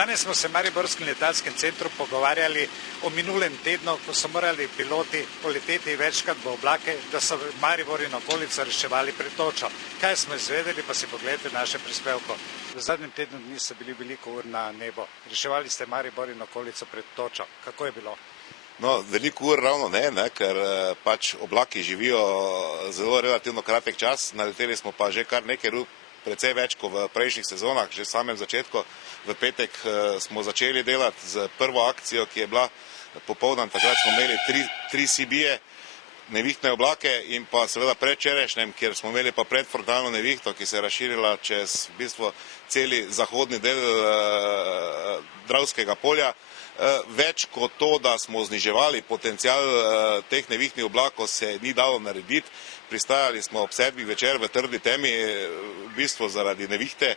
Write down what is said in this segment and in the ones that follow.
Danes smo se v Mariborskem letalskem centru pogovarjali o minulem tednu, ko so morali piloti poleteti večkrat v oblake, da so v Maribor in okolico reševali pred točo. Kaj smo izvedeli, pa si pogledajte naše prispevko. V zadnjem tednu dni so bili veliko ur na nebo. Reševali ste Maribor in okolico pred točo. Kako je bilo? No, veliko ur ravno ne, ker pač oblaki živijo zelo relativno kratek čas. Naleteli smo pa že kar nekaj ur, precej več kot v prejšnjih sezonah, že v samem začetku. V petek smo začeli delati z prvo akcijo, ki je bila popoldan. Takrat smo imeli tri CB-je, nevihtne oblake in pa seveda predvčerajšnjem, kjer smo imeli pa predfrontalno nevihto, ki se je razširila čez v bistvu celi zahodni del Dravskega polja. Več kot to, da smo zniževali potencial teh nevihtnih oblakov, se ni dalo narediti. Pristajali smo ob 7 večer v trdi temi, v bistvu zaradi nevihte,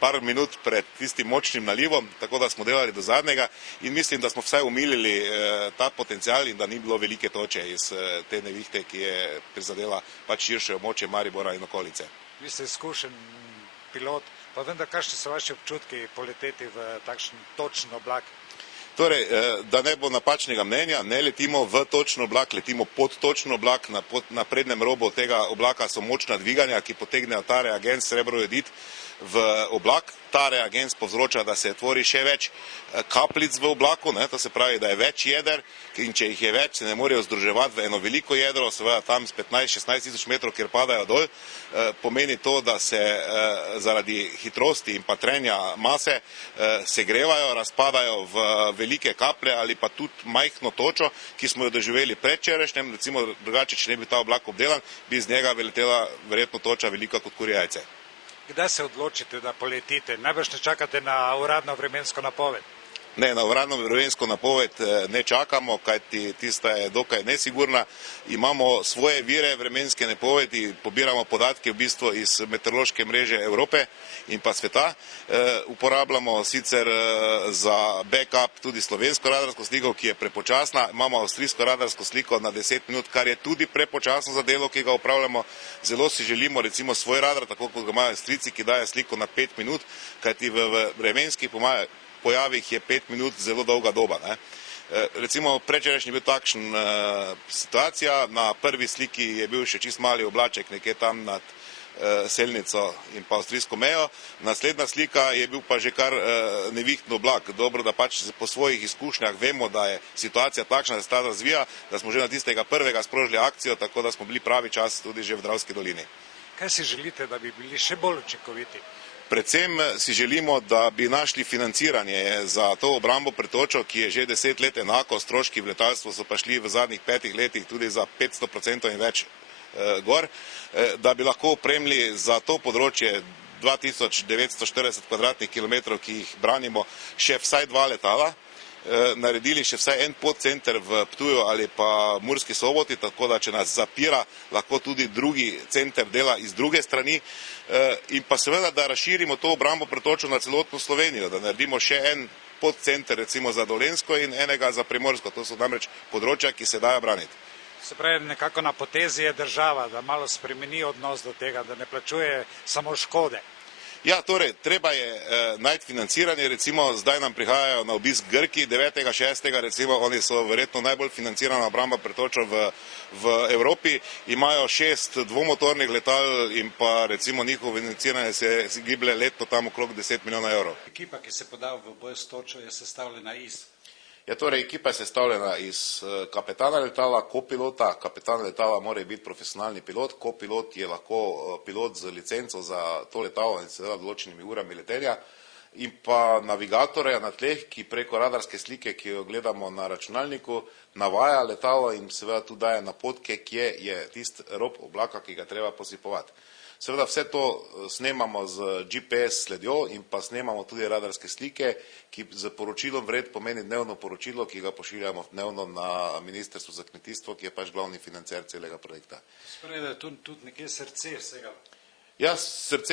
par minut pred tistim močnim nalivom, tako da smo delali do zadnjega in mislim, da smo vsaj umilili ta potencial in da ni bilo velike toče iz te nevihte, ki je prizadela pač širše območje Maribora in okolice. Vi ste izkušen pilot, pa vendar, kakšni so vaši občutki poleteti v takšen točen oblak? Torej, da ne bo napačnega mnenja, ne letimo v točen oblak, letimo pod točen oblak. Na prednjem robu tega oblaka so močna dviganja, ki potegnejo ta reagens srebrojedit v oblak. Ta reagens povzroča, da se tvori še več kapljic v oblaku, to se pravi, da je več jeder in če jih je več, se ne morejo združevati v eno veliko jedro, seveda tam z 15-16 tisoč metrov, kjer padajo dol, pomeni to, da se zaradi hitrosti in pa trenja mase segrevajo, razpadajo v velike kaplje ali pa tudi majhno točo, ki smo jo doživeli predvčerajšnjem, recimo drugače, če ne bi ta oblak obdelan, bi iz njega letela verjetno toča velika kot kurje jajce. Kdaj se odločite, da poletite? Najbrž ne čakate na uradno vremensko napoved? Ne, na uradno vremensko napoved ne čakamo, kajti tista je dokaj nesigurna. Imamo svoje vire vremenske napovedi, pobiramo podatke v bistvu iz meteorološke mreže Evrope in pa sveta. Uporabljamo sicer za backup tudi slovensko radarsko sliko, ki je prepočasna. Imamo avstrijsko radarsko sliko na 10 minut, kar je tudi prepočasno za delo, ki ga upravljamo. Zelo si želimo recimo svoj radar, tako kot ga imajo Avstrijci, ki daje sliko na 5 minut, kajti v vremenskih pojavih je 5 minut zelo dolga doba. Recimo predvčerajšnji je bil takšen situacija, na prvi sliki je bil še čist mali oblaček nekje tam nad Selnico in pa avstrijsko mejo, naslednja slika je bil pa že kar nevihtni oblak. Dobro, da pač po svojih izkušnjah vemo, da je situacija takšna, da se ta razvija, da smo že na tistega prvega sprožili akcijo, tako da smo bili pravi čas tudi že v Dravski dolini. Kaj si želite, da bi bili še bolj učinkoviti? Predvsem si želimo, da bi našli financiranje za to obrambo pred točo, ki je že 10 let enako, stroški v letalstvu so pa šli v zadnjih 5 letih tudi za 500% in več gor, da bi lahko opremili za to področje 2940 kvadratnih kilometrov, ki jih branimo, še vsaj 2 letala, naredili še vsaj en podcenter v Ptuju ali pa Murski Soboti, tako da če nas zapira, lahko tudi drugi center dela iz druge strani in pa seveda, da razširimo to obrambo pred točo na celotno Slovenijo, da naredimo še en podcenter recimo za Dolenjsko in enega za Primorsko. To so namreč področja, ki se dajo braniti. Se pravi, nekako na potezi je država, da malo spremeni odnos do tega, da ne plačuje samo škode. Ja, torej, treba je najti financiranje, recimo zdaj nam prihajajo na obisk Grki, 9.6. recimo, oni so verjetno najbolj financirana obramba pred točo v Evropi, imajo 6 dvomotornih letal in pa recimo njihovo financiranje se giblje letno tam okrog 10 milijonov evrov. Ekipa, ki se poda v boj s točo, je sestavljena iz? Ja, torej, ekipa je sestavljena iz kapetana letala, kopilota. Kapetan letala mora biti profesionalni pilot, kopilot je lahko pilot z licenco za to letalo in seveda določenimi urami letenja, in pa navigatorja na tleh, ki preko radarske slike, ki jo gledamo na računalniku, navaja letalo in seveda tudi daje napotke, kje je tisti rob oblaka, ki ga treba posipovati. Seveda vse to snemamo z GPS sledjo in pa snemamo tudi radarske slike, ki z poročilom vred pomeni dnevno poročilo, ki ga pošiljamo dnevno na Ministrstvo za kmetijstvo, ki je pač glavni financer celega projekta. Spravi, da je tudi nekje srce vsega? Ja, srce.